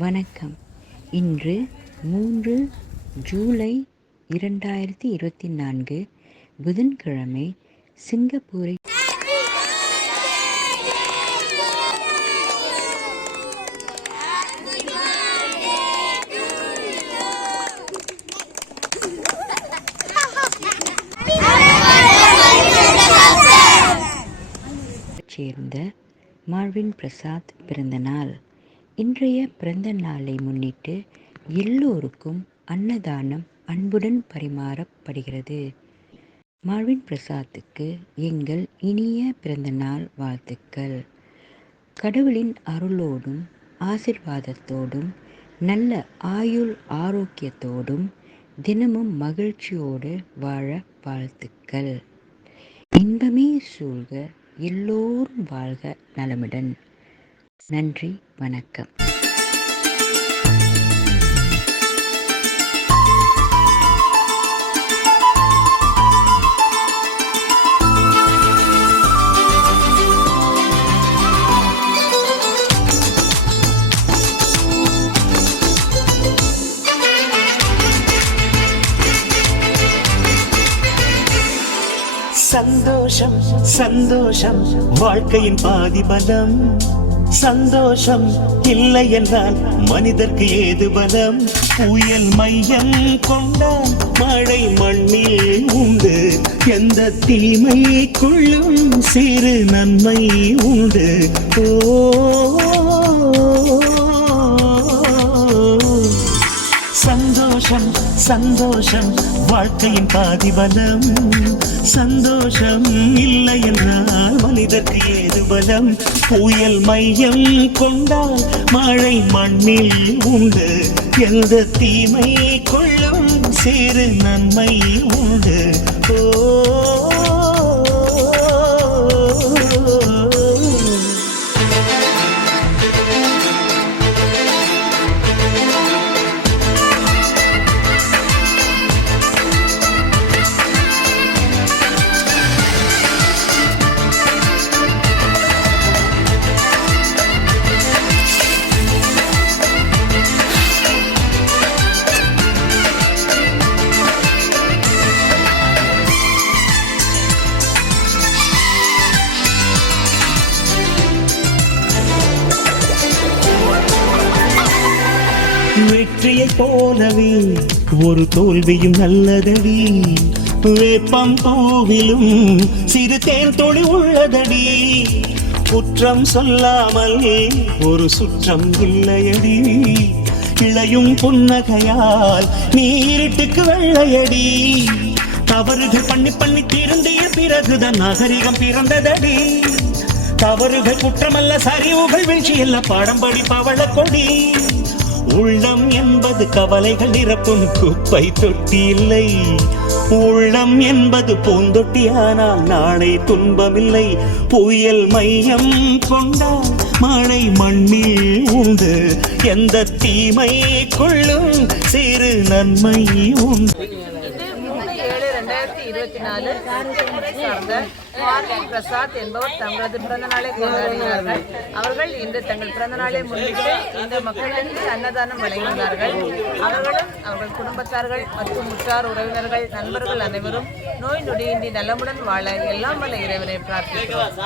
வணக்கம். இன்று 3 ஜூலை 2024 புதன்கிழமை. சிங்கப்பூரை சேர்ந்த மார்வின் பிரசாத் பிறந்த நாள். இன்றைய பிறந்த நாளை முன்னிட்டு எல்லோருக்கும் அன்னதானம் அன்புடன் பரிமாறப்படுகிறது. மார்வின் பிரசாத்துக்கு எங்கள் இனிய பிறந்த நாள் வாழ்த்துக்கள். கடவுளின் அருளோடும் ஆசிர்வாதத்தோடும் நல்ல ஆயுள் ஆரோக்கியத்தோடும் தினமும் மகிழ்ச்சியோடு வாழ வாழ்த்துக்கள். இன்பமே சூழ்க, எல்லோரும் வாழ்க நலமுடன். நன்றி, வணக்கம். சந்தோஷம் சந்தோஷம் வாழ்க்கையின் பாதி பலம். சந்தோஷம் இல்லை என்றால் மனிதர்க்கு ஏது பலம். புயல் மையம் கொண்டால் மழை மண்ணில் உண்டு. எந்த தீமைக்குள்ளும் சிறு நன்மை உண்டு. சந்தோஷம் சந்தோஷம் வாழ்க்கையின் பாதி பலம். சந்தோஷம் இல்லை என்றால் மனிதர்க்கு ஏது பலம். புயல் மையம் கொண்டால் மழை மண்ணில் உண்டு. எந்த தீமை கொள்ளும் சிறு நன்மை உண்டு. வெற்றியை போலவே ஒரு தோல்வியும் நல்லதடி. வேப்பம் பூவிலும் சிறு தேன் தொழி உள்ளதடி. குற்றம் சொல்லாமல் ஒரு சுற்றம் இல்லையடி. இளையும் புன்னகையால் நீரிட்டுக்கு வெள்ளையடி. தவறுகள் பண்ணி பண்ணி திருந்திய பிறகுதான் நாகரிகம் பிறந்ததடி. தவறுகள் குற்றமல்ல, சரிவுகள் வீழ்ச்சி இல்ல, பாடம் படி பவள கொடி. உள்ளம் என்பது கவலைகள் நிரப்பும் குப்பை தொட்டி இல்லை. உள்ளம் என்பது பூந்தொட்டியானால் நாளை துன்பமில்லை. புயல் மையம் கொண்டால் மழை மண்ணில் உண்டு. எந்த தீமை கொள்ளும் சிறு நன்மை உண்டு. 3/7/2024 சார்ந்த மார்வின் பிரசாத் என்பவர் தங்களது பிறந்த நாளை கொண்டாடினார்கள். அவர்கள் இன்று தங்கள் பிறந்த நாளை முன்னிட்டு இந்த மக்களுக்கு அன்னதானம் வழங்கினார்கள். அவர்களும் அவர்கள் குடும்பத்தார்கள் மற்றும் உற்றார் உறவினர்கள் நண்பர்கள் அனைவரும் நோய் நொடியின்றி நலமுடன் வாழ எல்லாம் வல்ல இறைவனை பிரார்த்திக்கிறோம்.